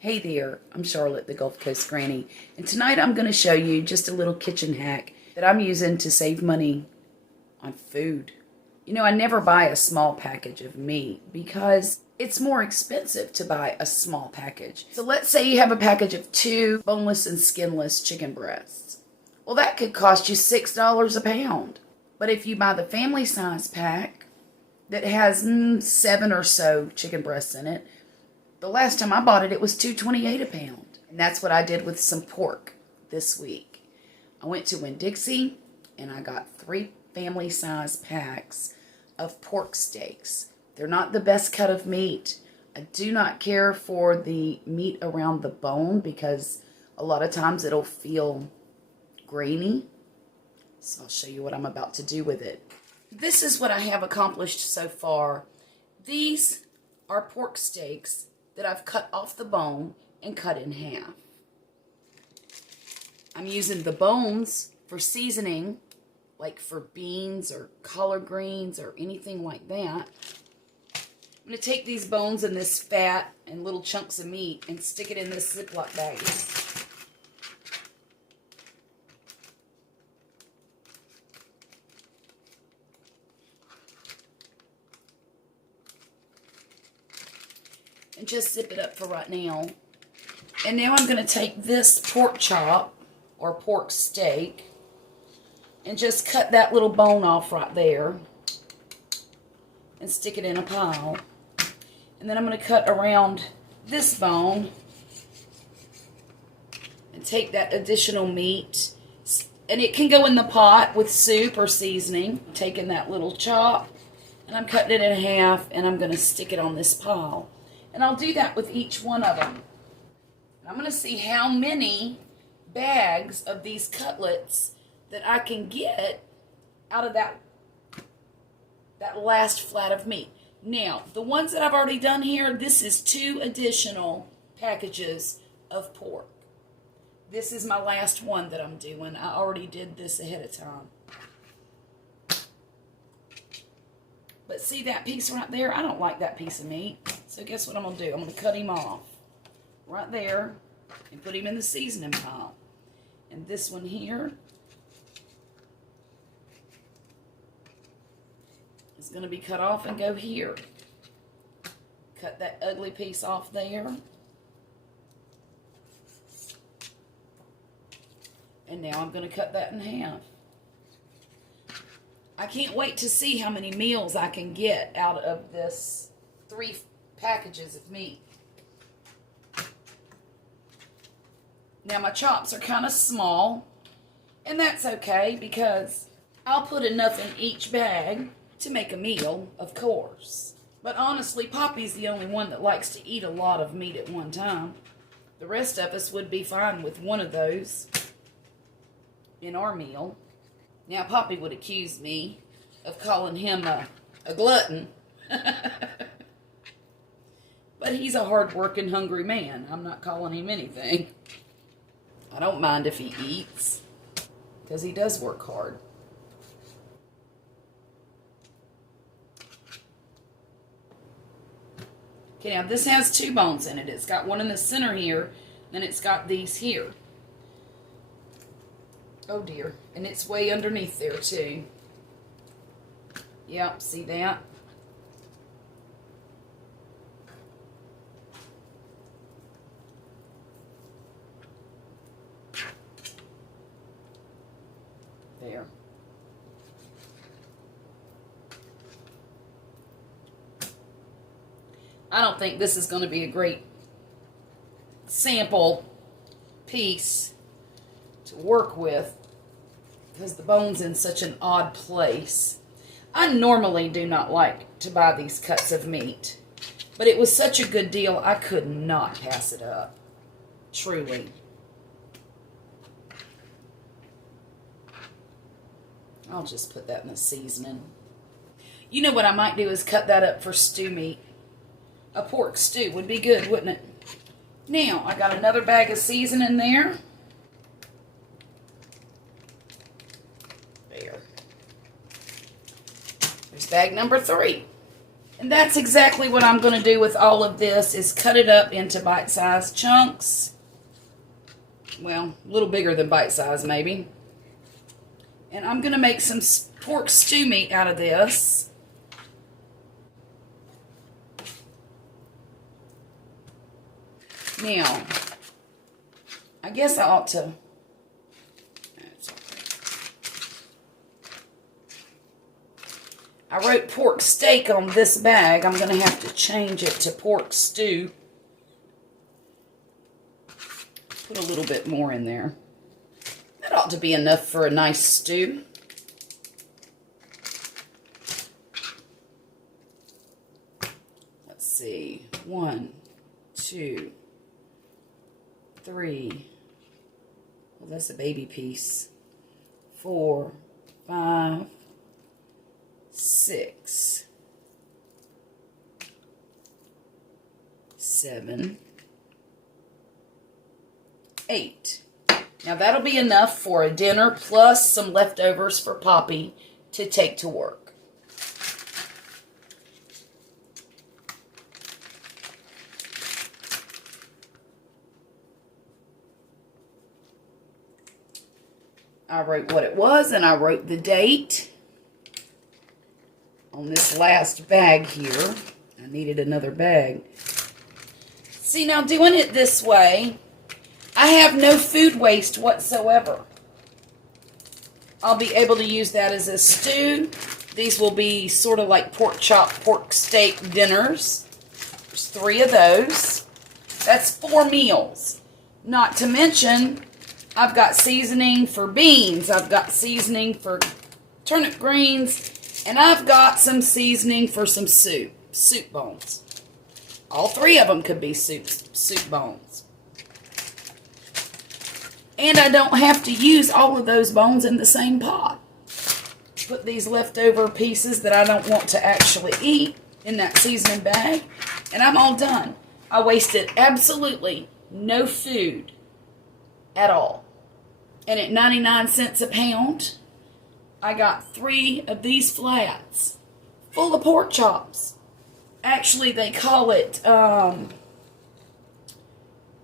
Hey there, I'm Charlotte, the Gulf Coast Granny, and tonight I'm going to show you just a little kitchen hack that I'm using to save money on food. You know, I never buy a small package of meat because it's more expensive to buy a small package. So let's say you have a package of 2 boneless and skinless chicken breasts. Well, that could cost you $6 a pound. But if you buy the family size pack that has 7 or so chicken breasts in it, the last time I bought it, it was $2.28 a pound. And that's what I did with some pork this week. I went to Winn Dixie and I got 3 family size packs of pork steaks. They're not the best cut of meat. I do not care for the meat around the bone because a lot of times it'll feel grainy. So I'll show you what I'm about to do with it. This is what I have accomplished so far. These are pork steaks that I've cut off the bone and cut in half. I'm using the bones for seasoning, like for beans or collard greens or anything like that. I'm going to take these bones and this fat and little chunks of meat and stick it in this Ziploc bag. And just zip it up for right now. And now I'm going to take this pork chop or pork steak and just cut that little bone off right there and stick it in a pile. And then I'm going to cut around this bone and take that additional meat, and it can go in the pot with soup or seasoning. I'm taking that little chop and I'm cutting it in half and I'm going to stick it on this pile. And I'll do that with each one of them. I'm going to see how many bags of these cutlets that I can get out of that last flat of meat. Now, the ones that I've already done here, this is 2 additional packages of pork. This is my last one that I'm doing. I already did this ahead of time. But see that piece right there? I don't like that piece of meat. So guess what I'm going to do? I'm going to cut him off right there and put him in the seasoning pile. And this one here is going to be cut off and go here. Cut that ugly piece off there. And now I'm going to cut that in half. I can't wait to see how many meals I can get out of this 3 packages of meat. Now my chops are kind of small, and that's okay because I'll put enough in each bag to make a meal, of course. But honestly, Poppy's the only one that likes to eat a lot of meat at one time. The rest of us would be fine with one of those in our meal. Now, Poppy would accuse me of calling him a glutton. But he's a hard-working, hungry man. I'm not calling him anything. I don't mind if he eats, because he does work hard. Okay, now this has 2 bones in it. It's got one in the center here, then it's got these here. Oh dear, and it's way underneath there too. Yep, see that? There. I don't think this is going to be a great sample piece to work with because the bone's in such an odd place. I normally do not like to buy these cuts of meat, but it was such a good deal I could not pass it up. Truly. I'll just put that in the seasoning. You know what I might do is cut that up for stew meat. A pork stew would be good, wouldn't it? Now, I got another bag of seasoning there. There. There's bag number 3. And that's exactly what I'm going to do with all of this, is cut it up into bite-sized chunks. Well, a little bigger than bite-sized maybe. And I'm going to make some pork stew meat out of this. Now, I guess I ought to... I wrote pork steak on this bag. I'm going to have to change it to pork stew. Put a little bit more in there. That ought to be enough for a nice stew. Let's see. 1, 2, 3. Well, that's a baby piece. 4, 5, 6, 7, 8. Now that'll be enough for a dinner plus some leftovers for Poppy to take to work. I wrote what it was and I wrote the date on this last bag here. I needed another bag. See, now doing it this way, I have no food waste whatsoever. I'll be able to use that as a stew. These will be sort of like pork chop, pork steak dinners. There's 3 of those. That's 4 meals. Not to mention, I've got seasoning for beans. I've got seasoning for turnip greens. And I've got some seasoning for some soup bones. All 3 of them could be soup bones. And I don't have to use all of those bones in the same pot. Put these leftover pieces that I don't want to actually eat in that seasoning bag, and I'm all done. I wasted absolutely no food at all. And at 99 cents a pound, I got 3 of these flats full of pork chops. Actually, they call it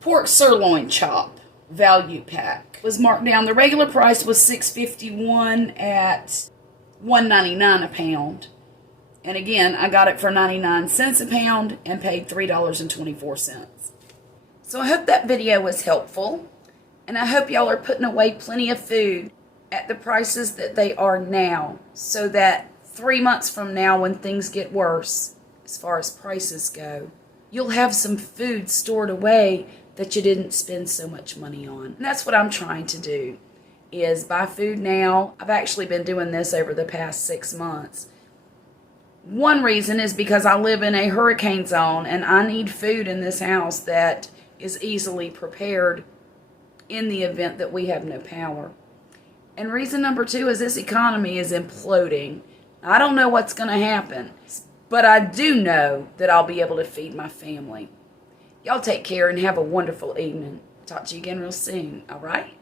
pork sirloin chop value pack. It was marked down. The regular price was $6.51 at $1.99 a pound. And again, I got it for 99 cents a pound and paid $3.24. So I hope that video was helpful. And I hope y'all are putting away plenty of food at the prices that they are now, so that 3 months from now, when things get worse, as far as prices go, you'll have some food stored away that you didn't spend so much money on. And that's what I'm trying to do, is buy food now. I've actually been doing this over the past 6 months. One reason is because I live in a hurricane zone and I need food in this house that is easily prepared in the event that we have no power. And reason number 2 is this economy is imploding. I don't know what's going to happen, but I do know that I'll be able to feed my family. Y'all take care and have a wonderful evening. Talk to you again real soon, all right?